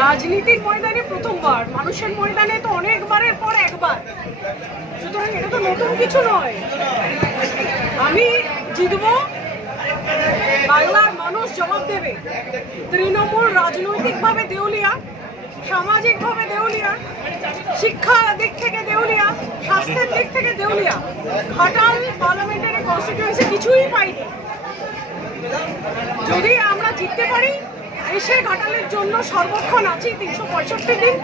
রাজনীতির ময়দানে প্রথমবার, মানুষের ময়দানে তো অনেকবারের পর একবার, সুতরাং এটা তো নতুন কিছু নয়। আমি জিতবো, বাংলার মানুষ জবাব দেবে। তৃণমূল রাজনৈতিকভাবে দেউলিয়া, সামাজিকভাবে দেউলিয়া, শিক্ষার দিক থেকে দেউলিয়া, স্বাস্থ্যের দিক থেকে দেউলিয়া। ঘাটাল পার্লামেন্টারি কনস্টিটিউয়েন্সি কিছুই পাইনি। যদি আমরা জিততে পারি, এসে ঘাটালের জন্য সর্বক্ষণ আছি 365 দিন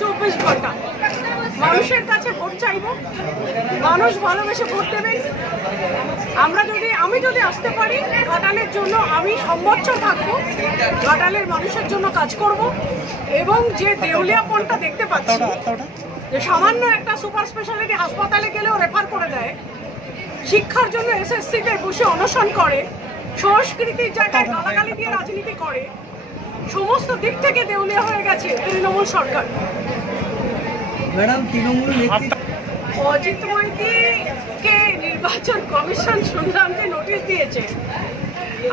24 ঘন্টা। মানুষের কাছে ভোট চাইব, মানুষ ভালোবেসে ভোট দেবেন। আমি যদি আসতে পারি ঘাটালের জন্য, আমি সম্বচ্ছ থাকবো, ঘাটালের মানুষের জন্য কাজ করব। এবং যে দেউলিয়াপনটা দেখতে পাচ্ছি, যে সামান্য একটা সুপার স্পেশালিটি হাসপাতালে গেলেও রেফার করে দেয়, শিক্ষার জন্য এসএসসিতে বসে অনশন করে, সংস্কৃতির জায়গায় গালাগালি দিয়ে রাজনীতি করে, সমস্ত দিক থেকে দেউলিয়া হয়ে গেছে তৃণমূল সরকার। ম্যাডাম, তৃণমূল অজিত মাইতিকে নির্বাচন কমিশন শুনলাম যে নোটিশ দিয়েছে।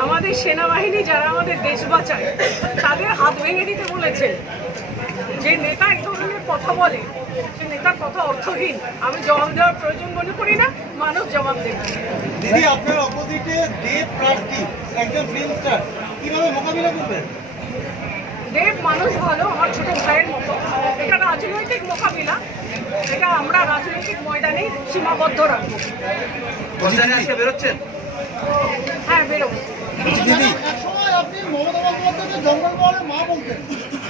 আমাদের সেনাবাহিনী যারা আমাদের দেশ বাঁচায় তাদের হাত ভেঙে দিতে বলেছে। যে নেতা এই ধরনের কথা বলে, সে নেতার কথা অর্থহীন। আমি জবাব দেওয়ার প্রয়োজন মনে করি না, মানুষ জবাব দেবে। দিদি, আপনার অপোজিটে দেব প্রার্থী, একজন ফিল্ম স্টার, কিভাবে মোকাবিলা করবেন? দেব মানুষ ভালো, আমার ছোট ভাইয়ের মতো। এটা রাজনৈতিক মোকাবিলা, এটা আমরা রাজনৈতিক ময়দানে সীমাবদ্ধ রাখবো। বেরোচ্ছেন? হ্যাঁ, বেরোবো। আপনি মমতা বন্দ্যোপাধ্যায়কে জঙ্গল মহলে মা বলতেন,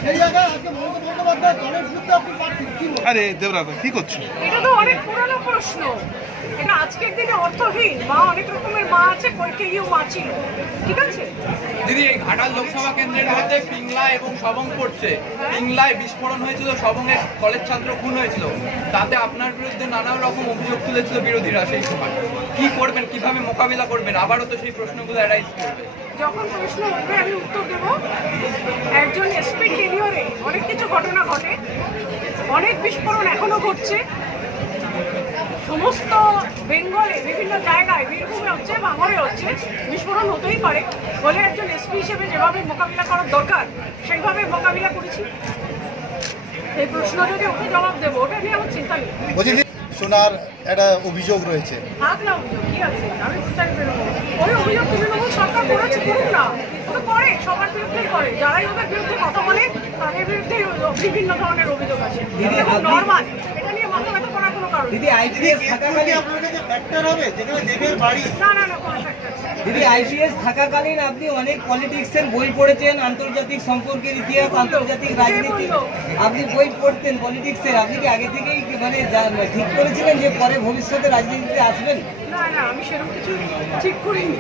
সেই জায়গায় আজকে মমতা বন্দ্যোপাধ্যায় দলের বিরুদ্ধে আপনি প্রার্থী। আরে দেবরাজ, কি করছো? এটা তো অনেক পুরনো প্রশ্ন, এটা আজকের দিনে অর্থহীন। মা অনেক রকমের মা আছে, কৈকেয়ীও মা ছিল, ঠিক আছে? দিদি, এই ঘাটাল লোকসভা কেন্দ্রের মধ্যে পিংলা এবং সবং পড়ছে। পিংলায় বিস্ফোরণ হয়েছিল, সবংয়ের কলেজ ছাত্র খুন হয়েছিল। তাতে আপনার বিরুদ্ধে নানা রকম অভিযোগ তুলেছিল বিরোধীরা। সেই সময় কি করবেন, কিভাবে মোকাবিলা করবেন? আবারও তো সেই প্রশ্নগুলো অ্যারাইজ করবে। যখন প্রশ্ন উঠবে আমি উত্তর দেব। একজন এসপি টেনিয়রে অনেক কিছু ঘটনা ঘটে, অনেক বিস্ফোরণ এখনো ঘটছে। সমস্ত বেঙ্গলে বিভিন্ন জায়গায়, বীরভূমে হচ্ছে, ভাঙড়ে হচ্ছে, বিস্ফোরণ হতেই পারে। বলে একজন এসপি হিসেবে যেভাবে মোকাবিলা করার দরকার সেইভাবে মোকাবিলা করেছি। এই প্রশ্ন যদি ওকে জবাব দেবো, ওটা নিয়ে আমার চিন্তা নেই। সোনার একটা অভিযোগ রয়েছে। থাক না অভিযোগ, কি আছে? আমি বুঝতে বেরোবো। ওই অভিযোগ তৃণমূল সরকার করেছে, করুন না। ওটা করে, সবার বিরুদ্ধেই করে। যারাই ওদের বিরুদ্ধে কথা বলে তাদের বিরুদ্ধে বিভিন্ন ধরনের অভিযোগ আছে। নর্মাল, এটা নিয়ে মাথা ব্যথা করার কোনো কারণ। দিদি, আইপিএস থাকাকালীন আপনার কাছে ফ্যাক্টর হবে যেখানে দেবের বাড়ি? না, কোনো ফ্যাক্টর। দিদি, আইপিএস থাকাকালীন আপনি অনেক পলিটিক্সের বই পড়েছেন, আন্তর্জাতিক সম্পর্কের ইতিহাস, আন্তর্জাতিক রাজনীতি, আপনি বই পড়তেন পলিটিক্সের। আপনি কি আগে থেকেই মানে ঠিক করেছিলেন যে পরে ভবিষ্যতে রাজনীতিতে আসবেন? না, আমি সেরকম কিছু ঠিক করিনি।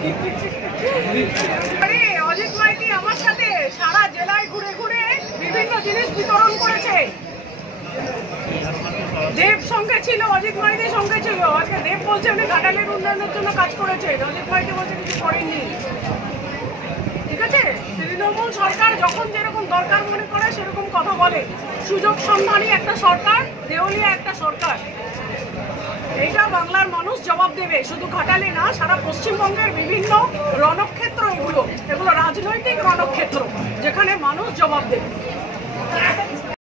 আরে অজিত মাইতি আমার সাথে সারা জেলায় ঘুরে ঘুরে বিভিন্ন জিনিস বিতরণ করেছে। দেব সঙ্গে ছিল, অজিত মাইতির সঙ্গে ছিল। আজকে দেব বলছে উনি ঘাটালের উন্নয়নের জন্য কাজ করেছে, অজিত মাইতি বলছে কিছু করেননি। ঠিক আছে? তৃণমূল সরকার যখন যেরকম দরকার মনে করে সেরকম কথা বলে। সুযোগ সন্ধানী একটা সরকার, দেউলিয়া একটা সরকার। এইটা বাংলার মানুষ জবাব দেবে। শুধু ঘাটালে না, সারা পশ্চিমবঙ্গের বিভিন্ন রণক্ষেত্র, এগুলো রাজনৈতিক রণক্ষেত্র, যেখানে মানুষ জবাব দেবে।